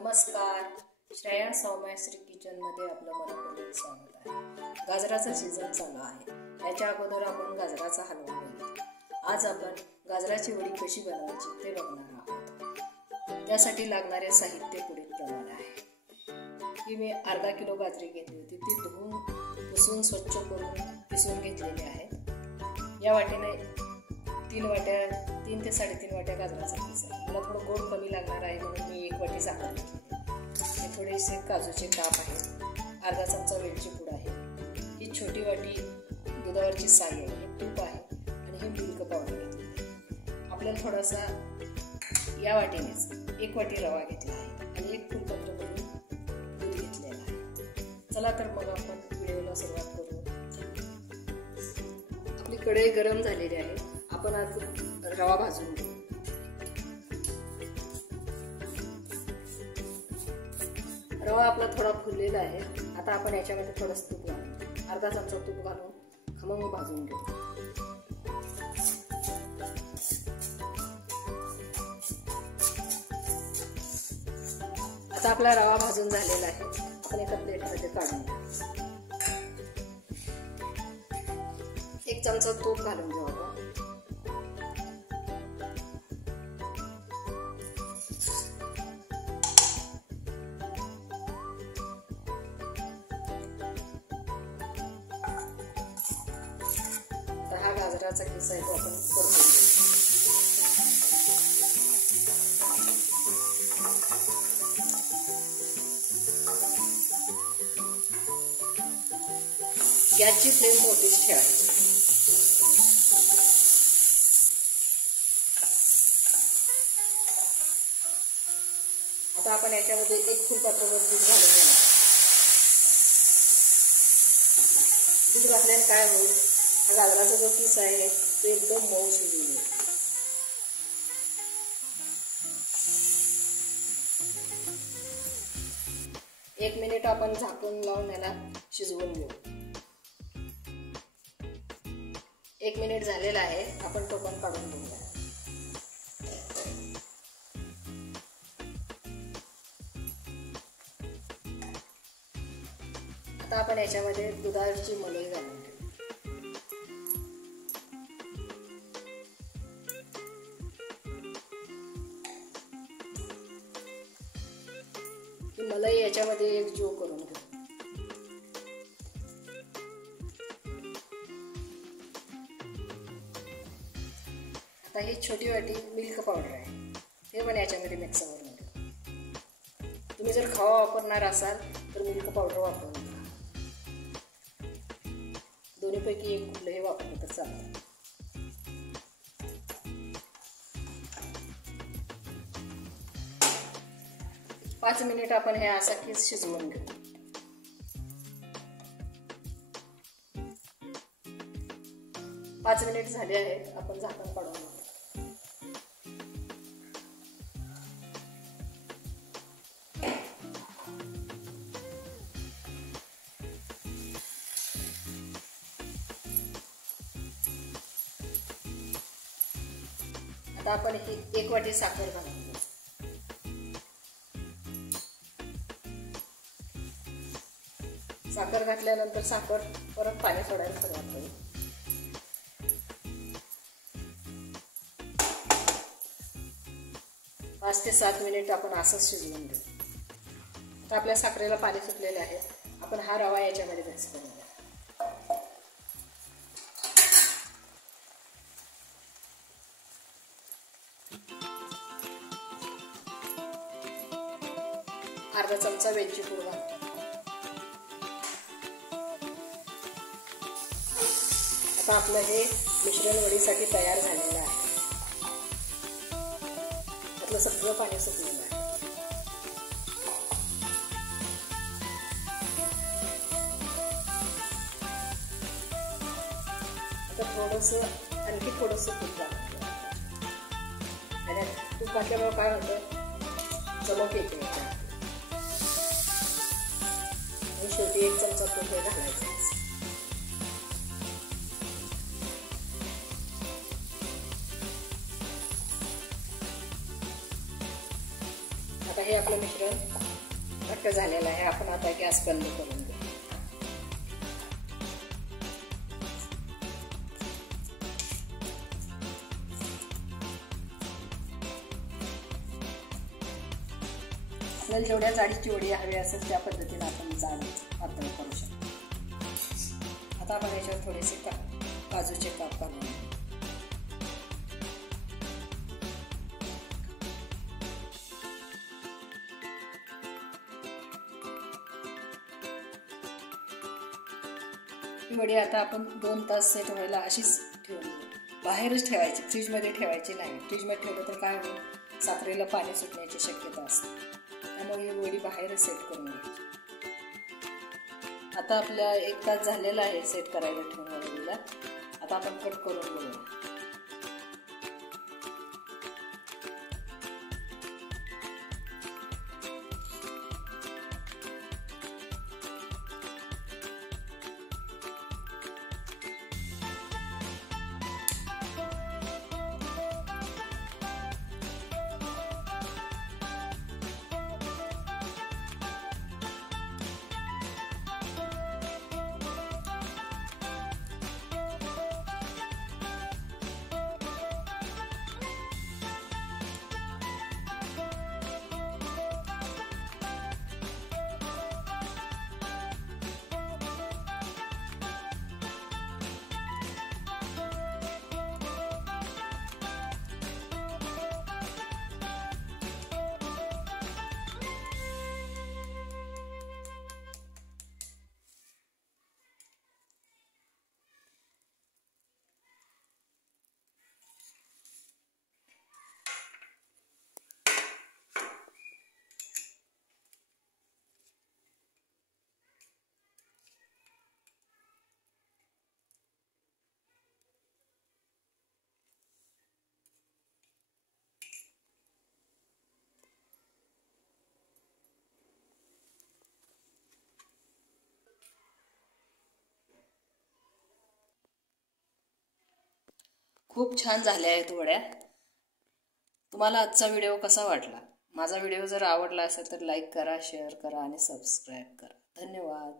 नमस्कार, श्रेया सौम्यश्री किचनमध्ये आपलं मनपूर्वक स्वागत आहे. गाजराचा सीझन चालू आहे. याच्या अगोदर आपण गाजराचा हलवा बनवू. आज आपण गाजराची वडी कशी बनवायची ते बघणार आहोत. त्यासाठी लागणारे साहित्य पुढीलप्रमाणे आहे की मी अर्धा किलो गाजरी घेतली होती. ती धुवून पुसून स्वच्छ करून पिसून घेतलेली आहे. या वाटीने 3 ते 3.5 वाट्या गाजराचा किस आहे. मला थोडं गोड कमी लागणार आहे म्हणून मी 1 वाटी साखर घेतली. हे थोडेसे काजूचे काप आहेत. अर्धा चमचा वेलची पूड आहे. ही छोटी वाटी दुधावरची साई आहे. हे तूप आहे आणि हे मिल्क पावडर घेतली. आपल्याला थोडासा या वाटीनेच 1 वाटी रवा घेतला आहे आणि 1 फुलपत्र भरून दूध घेतलेलं आहे. चला तर मग आपण व्हिडिओला सुरुवात करू. आपली कढई गरम झालेली आहे. आपण आज रवा भाजून घेऊ. रवा आपला थोडा फुललेला आहे. आता आपण याच्यामध्ये थोडंसं तूप घालू. अर्धा चमचा तूप घालून खमंग भाजून घेऊ. आता आपला रवा भाजून झालेला आहे. आपण एका प्लेटमध्ये काढून घेऊ. 1 चमचा तूप घालून घेऊ आपण. हा गाजराचा किस आहे तो आपण परतून घेऊ. गॅसची फ्लेम मोठीच ठेवायची. आता आपण याच्यामध्ये 1 फुलपात्रभर दूध घालून घेणार. दूध घातल्याने काय होईल, हा गाजराचा जो किस आहे तो एकदम मऊ शिजून येईल. एक मिनिट आपण झाकून लावून याला शिजवून घेऊ. 1 मिनिट झालेला आहे. आपण तो पण काढून घेऊया. आता आपण याच्यामध्ये दुधाची मलाई घालून घेऊ. ही मलाई याच्यामध्ये एक जीव करून घेऊ. आता ही छोटी वाटी मिल्क पावडर आहे. हे पण याच्यामध्ये मिक्स करून घेऊ. तुम्ही जर खवा वापरणार असाल तर मिल्क पावडर वापरून घ्या. दोन्हीपैकी एक कुठलंही वापरलं तर चालेल. पाच मिनिट आपण हे असा किस शिजवून घेऊ. पाच मिनिट झाले आहेत. आपण झाकण काढून घेऊ. आता आपण ही 1 वाटी साखर घालून घेऊ. साखर घातल्यानंतर साखर परत पाणी सोडायला सुरुवात करू. पाच ते 7 मिनिट आपण असंच शिजवून घेऊ. आता आपल्या साखरेला पाणी सुटलेले आहे. आपण हा रवा याच्यामध्ये मिक्स करून घेऊ. अर्धा चमचा वेलची पूड घालतो. आता आपलं हे मिश्रण वडीसाठी तयार झालेलं आहे. त्यातलं सगळं पाणी सुटलेलं आहे. आता आणखी थोडंसं तूप घालतो. आणि तूप घातल्यामुळे काय होतं, चमक येते. आणि शेवटी 1 चमचा तूप हे घालायचं. आता हे आपलं मिश्रण घट्ट झालेलं आहे. आपण आता गॅस बंद करून घेऊ. आपल्याला जेवढ्या जाडीची वडी हवी असेल त्या पद्धतीने आपण जाड पातळ करू शकतो. आता आपण याच्यावर थोडेसे काजूचे काप काढून ही वडी आता आपण 2 तास सेट व्हायला अशीच ठेवून देऊ. बाहेरच ठेवायची, फ्रीजमध्ये ठेवायची नाही. फ्रीजमध्ये ठेवलं तर काय होईल, साखरेला पाणी सुटण्याची शक्यता असते. त्यामुळे ही वडी बाहेरच सेट करून घ्यायची. आता आपल्या 1 तास झालेला आहे सेट करायला ठेवून वडीला. आता आपण कट करून बघूया. खूप छान झाल्या आहेत वड्या. तुम्हाला आजचा व्हिडिओ कसा वाटला? माझा व्हिडिओ जर आवडला असेल तर लाईक करा, शेअर करा आणि सबस्क्राईब करा. धन्यवाद.